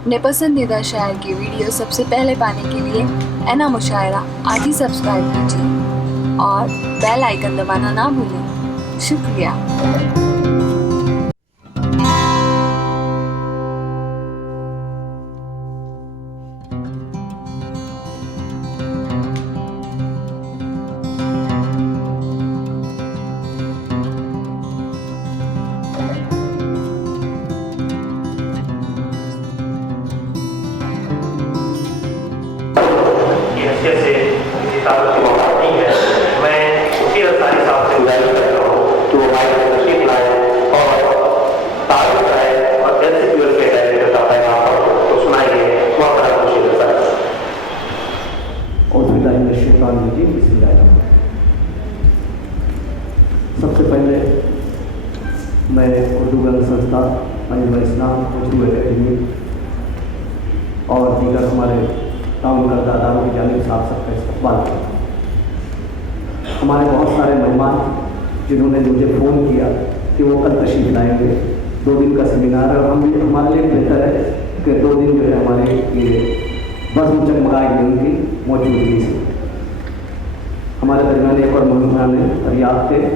اپنے پسندیدہ شاعر کی ویڈیو سب سے پہلے پانے کے لیے اینا مشاعرہ آج ہی سبسکرائب کیجیے اور بیل آئیکن دبانا نہ بھولیں۔ شکریہ۔ سب سے پہلے میں اردو گرل سنستھا علم اسلام اردو اکیڈمی اور دیگر ہمارے تعاون کردہ اداروں کی جانب سے آپ سب کا استقبال کرتا۔ ہمارے بہت سارے مہمان جنہوں نے مجھے فون کیا کہ وہ کل تشریف لائیں گے، 2 دن کا سیمینار ہے اور ہمارے لیے بہتر ہے کہ 2 دن جو ہے ہمارے لیے بزم جگمگائے گی ان کی موجودگی سے۔ ہمارے درمیان ایک اور مہمان ہے فریاد کے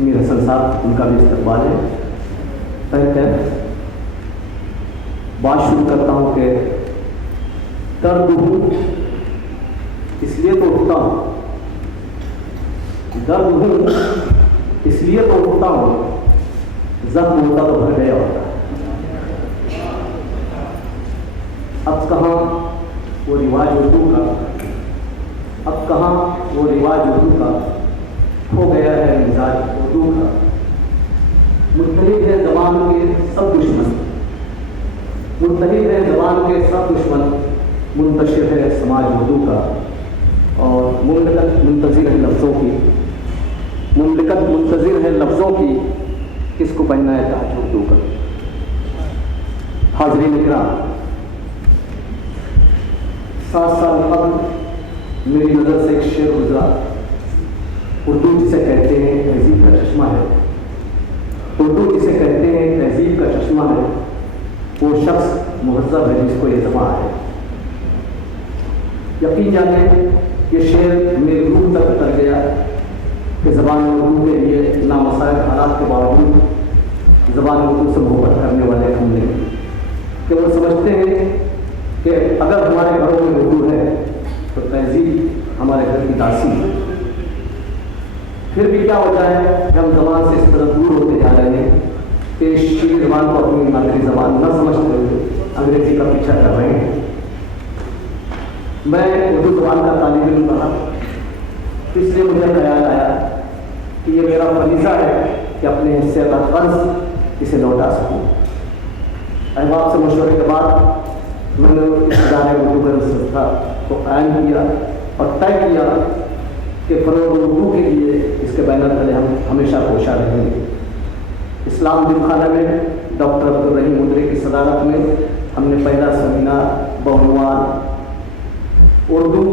میر حسن صاحب، ان کا بھی استقبال ہے۔ پہلے بات شروع کرتا ہوں کہ درد ہوں اس لیے تو اٹھتا ہوں، درد ہوں اس لیے تو اٹھتا ہوں، زخم ہوتا تو بھر گیا ہوتا۔ اب کہاں وہ رواج اردو کا، اب کہاں وہ رواج اردو کا، ہو گیا ہے مزاج اردو کا۔ مختلف ہے زبان کے سب دشمن، مختلف ہے زبان کے سب دشمن، منتشر ہے سماج اردو کا۔ اور مملکت منتظر ہے لفظوں کی، مملکت منتظر ہے لفظوں کی، کس کو پہننا ہے تاج اردو کا۔ حاضرین کرام، 7 سال قبل میری نظر سے ایک شعر گزرا۔ اردو جسے کہتے ہیں تہذیب کا چشمہ ہے، اردو جسے کہتے ہیں تہذیب کا چشمہ ہے، وہ شخص مہذب ہے جس کو یہ زبان ہے۔ یقین جانیں یہ شعر میری روح تک اتر گیا کہ زبان اردو کے لیے نامساعد حالات کے باوجود زبان اردو سے محبت کرنے والے ہم نے، کہ وہ سمجھتے ہیں کہ اگر ہمارے گھروں میں اردو ہے تو تہذیب ہمارے گھر کی داسی ہے۔ پھر بھی کیا وجہ ہے کہ ہم زبان سے اس طرح دور ہوتے جا رہے ہیں کہ شیریں زبان کو اپنی مادری زبان نہ سمجھتے ہوئے انگریزی کا پیچھا کر رہے ہیں۔ میں اردو زبان کا طالب علم رہا، اس لیے مجھے خیال آیا کہ یہ میرا فریضہ ہے کہ اپنے حصے کا قرض اسے لوٹا سکوں۔ احباب سے مشورے کے بعد میں نے اس ادارے اردو گرل سنستھا کو قائم کیا اور طے کیا کہ فروغ اردو کے لیے اس کے بینر تلے ہم ہمیشہ کوشاں رہیں گے۔ اسلام دل خانہ میں ڈاکٹر عبدالرحیم مدری کی صدارت میں ہم نے پہلا سیمینار بعنوان اردو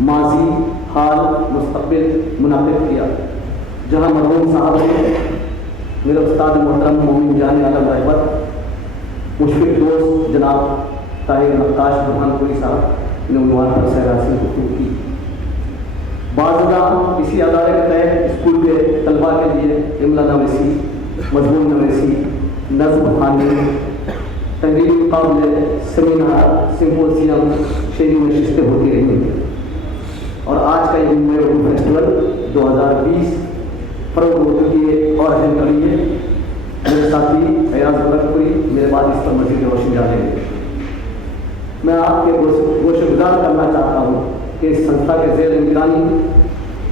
ماضی حال مستقبل منعقد کیا، جہاں مرحوم صاحب نے میرے استاد محترم مومن جان عالم رہبر، مشفق دوست جناب طاہر نقاش برہان پوری صاحب نے عنوان پر سیراسی گفتگو کی۔ بعض اسی ادارے کے تحت اسکول کے طلباء کے لیے املا نویسی، مضمون نویسی، نظم خوانی، تحریری مقابلے، سیمینار، سمپوزیم، شعری نشستیں ہوتی رہیں۔ اور آج کا یہ میں اردو فیسٹیول 2020 فروغ اردو کی ایک اور اہم کڑی ہے۔ میرے ساتھی ایاز برکپوری میرے بعد اس پر مزید روشنی ڈالیں گے۔ میں آپ کے گوشہ گزار کرنا چاہتا ہوں کہ اس سنستھا کے زیر نگرانی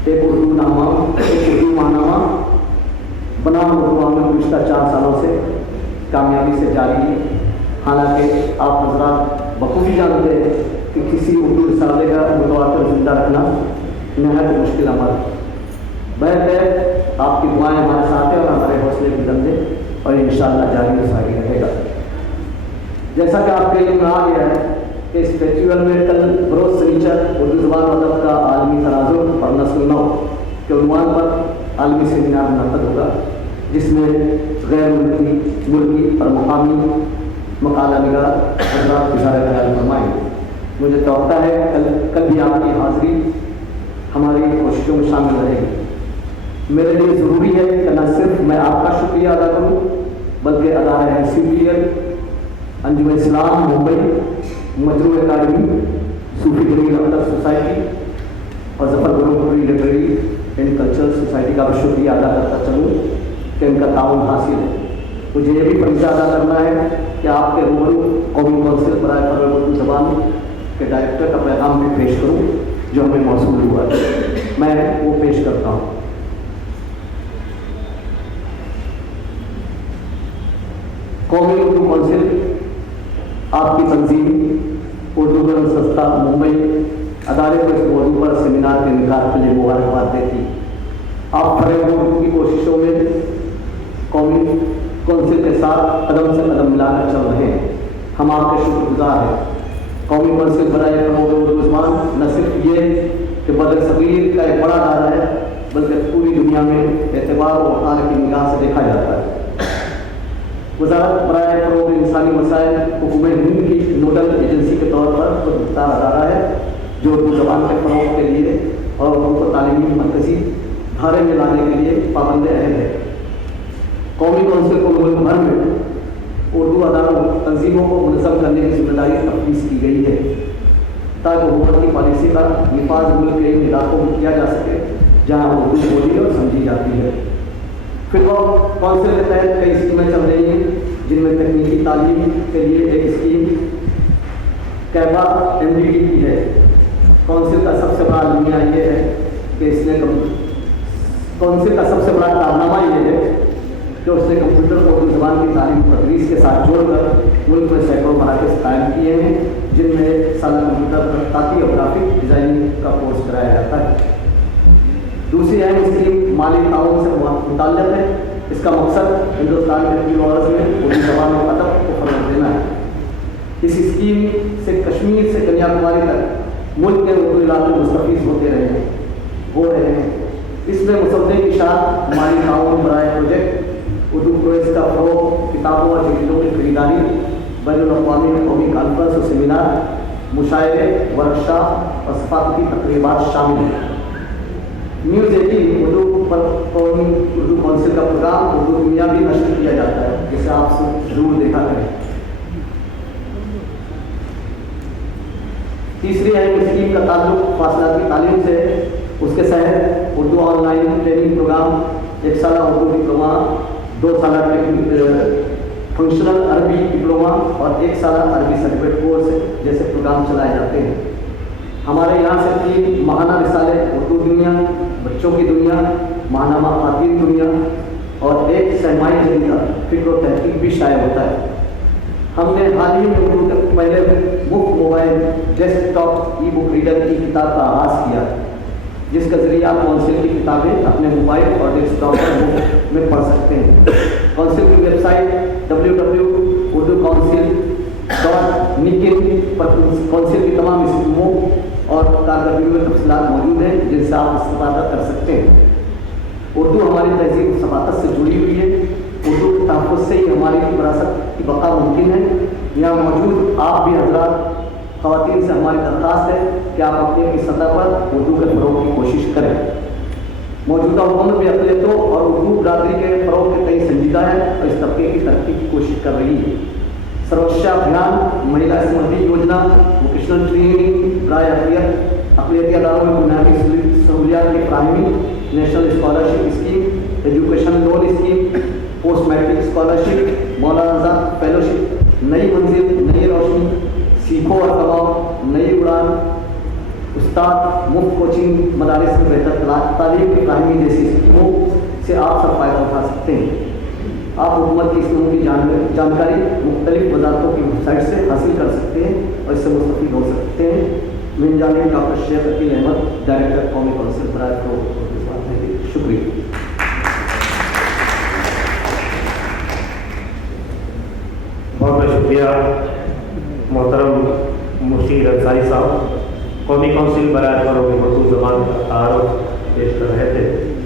ایک اردو نامہ، ایک اردو ماہنامہ بنام اردو میں گزشتہ 4 سالوں سے کامیابی سے جاری ہے۔ حالانکہ آپ حضرات بخوبی جانتے ہیں کہ کسی اردو رسالے کا متواتر زندہ رکھنا نہایت مشکل عمل ہے۔ بہرکیف آپ کی دعائیں ہمارے ساتھ ہیں اور ہمارے حوصلے بلند ہیں اور انشاءاللہ جاری و ساری رہے گا۔ جیسا کہ آپ کے علم میں آ گیا ہے کہ اس فیسٹیول میں کل بروز سنیچر اردو زبان و ادب کا عالمی تناظر اور نسل نو کے عنوان پر عالمی سیمینار منعقد ہوگا، جس میں غیر ملکی اور مقامی मकाला निगार हजरात इज़हार ख्याल फरमाएंगे। मुझे तवक्का है कल भी आपकी हाज़िरी हमारी कोशिशों में शामिल रहेगी। मेरे लिए ज़रूरी है कि न सिर्फ मैं आपका शुक्रिया अदा करूँ बल्कि अदारा हैसियत, अंजुम इस्लाम मुंबई, मजरू अकादमी, सूफी जमील अख्तर सोसाइटी और Zafar Gurupuri literary and cultural society का भी शुक्रिया अदा करता चलूँ कि इनका ताउन हासिल है। मुझे ये भी फरीज़ा अदा करना है कि आपके रूबरू कौमी कौंसिल बराए फरोग़ उर्दू ज़बान के डायरेक्टर का पैगाम भी पेश करूँ जो हमें मौसूल हुआ है। मैं वो पेश करता हूँ। कौमी उर्दू कौंसिल आपकी तंजीम उर्दू गरम संस्था मुंबई अदारे को इस मौजू पर सेमिनार के इनकार के लिए मुबारकबाद देती। आप फरोग़ उर्दू की कोशिशों में कौमी कौंसिल के साथ कदम से कदम मिलाकर चल रहे हैं। हम आपके शुक्रगुजार हैं। कौमी कौंसिल बराए फरोग़ उर्दू ज़बान न सिर्फ ये कि बदर सगीर का एक बड़ा दायरा है बल्कि पूरी दुनिया में एतबार और वक़ार की निगाह से देखा जाता है। वज़ारत बराए फरोग़ इंसानी मसाइल हुकूमत हिंद की नोडल एजेंसी के तौर पर खुदमुख्तार अदारा है जो उर्दू ज़बान के फ़रोग़ के लिए और उनको तालीमी मरकज़ी धारे में लाने के लिए पाबंद अहम है। कौमी कौंसिल को मुल्क भर में उर्दू अदारों तंजीमों को मुनज़्ज़म करने की जिम्मेदारी तफ़वीज़ की गई है ताकि हुकूमत की पॉलिसी का निफाज मुल्क के इन इलाकों में किया जा सके जहाँ उर्दू बोली और समझी जाती है। फिर कौंसिल के तहत कई स्कीमें चल रही हैं जिनमें तकनीकी तालीम के लिए एक स्कीम कैबा MDD की है। कौंसिल का सबसे बड़ा अलमिया ये है कि कौंसिल का सबसे बड़ा कारनामा ये है कि उसने कंप्यूटर को उर्दू ज़बान की तालीम तदरीस के साथ जोड़कर मुल्क में सैकड़ों मराकज़ कायम किए हैं जिनमें साला कंप्यूटर तख्ताती और ग्राफिक डिज़ाइनिंग का कोर्स कराया जाता है। दूसरी अहम स्कीम माली ताउन से मुताल्लिक़ है। इसका मकसद हिंदुस्तान के यूनिवर्स में उर्दू ज़बान और अदब को फ़रोग़ देना है। इस स्कीम से कश्मीर से कन्याकुमारी तक मुल्क के उर्दू इलाके मुस्तफ़ीज़ हो रहे हैं। इसमें मुसद्दे की शाख माली ताउन बराए प्रोजेक्ट उर्दू प्रोजेक्ट का फ़रोग़, किताबों और जरीदों की खरीदारी, बैनुल-अक़वामी कौमी कॉन्फ्रेंस और सेमिनार, मुशायरे, वर्कशॉप और सफ़ारती तक़रीबात शामिल हैं। न्यूज़ 18 उर्दू पर कौमी उर्दू कौंसिल का प्रोग्राम उर्दू दुनिया भी नश्र किया जाता है जिसे आप जरूर देखा करें। तीसरी अहम स्कीम का ताल्लुक फासलाती तालीम से है। उसके तहत उर्दू ऑनलाइन ट्रेनिंग प्रोग्राम, 1 साला उर्दू डिप्लोमा, 2 साला फंक्शनल अरबी डिप्लोमा और 1 साला अरबी सर्टिफिकेट कोर्स जैसे प्रोग्राम चलाए जाते हैं। हमारे यहाँ से 3 माहाना रिसाले उर्दू दुनिया, बच्चों की दुनिया, माहनामा ख़ातीन दुनिया और एक सहमाई जरीदा फ़िक्र और तहक़ीक़ भी शाया होता है। हमने हाल ही में उर्दू के पहले मुफ्त मोबाइल डेस्कटॉप ई बुक रीडर की किताब का आगाज़ किया जिसका ज़रिया आप कौंसिल की किताबें अपने मोबाइल और डेस्कटॉप पर मुफ्त में पढ़ सकते हैं। कौंसिल की वेबसाइट www.urducouncil.nikin पर कौंसिल की तमाम स्कीमों और कारकर्दगी में तफसीलात मौजूद हैं जिनसे आप इस्तेमाल कर सकते हैं। उर्दू हमारी तहजीब और सफ़ाकत से जुड़ी हुई है। उर्दू के तहफ़्फ़ुज़ से ही हमारी विरासत की बक़ा मुमकिन है। यहाँ मौजूद आप भी हज़रात ख़वातीन से हमारी दरख्वास्त है कि आप अपनी सतह पर उर्दू के फ़रोग़ की कोशिश करें। मौजूदा हुकूमत भी अक़लियतों और उर्दू बरादरी के फ़रोग़ के कई संजीदा है और इस तबके की तरक्की की कोशिश कर रही है। सर्वशिक्षा अभियान, महिला समृद्धि योजना, वोकेशनल ट्रेनिंग, बराए अक़लियती अदारों में बुनियादी सहूलियात की फ़राहमी, national scholarship scheme, education loan scheme, post matric scholarship, Maulana Azad fellowship, नई मंजिल, नई रोशनी, सीखो और कमाओ, नई उड़ान, उस्ताद, मुफ्त कोचिंग, मदारिस में बेहतर तालीम की फ़राहमी जैसी स्कीमों से आप सब फ़ायदा उठा सकते हैं। आप हुकूमत की स्कीमों की जानकारी मुख्तलिफ वज़ारतों की वेबसाइट से हासिल कर सकते हैं और इससे मुस्तफ़ीद हो सकते हैं। मेरी जानिब डॉक्टर शेख अकील अहमद, डायरेक्टर कौमी कौंसिल बराए फ़रोग़। शुक्रिया। बहुत बहुत शुक्रिया मोहतरम मुर्शीद अंसारी साहब। कौमी कौंसिल बराए फरोग़ उर्दू ज़बान का तारुफ़ पेश कर रहे थे।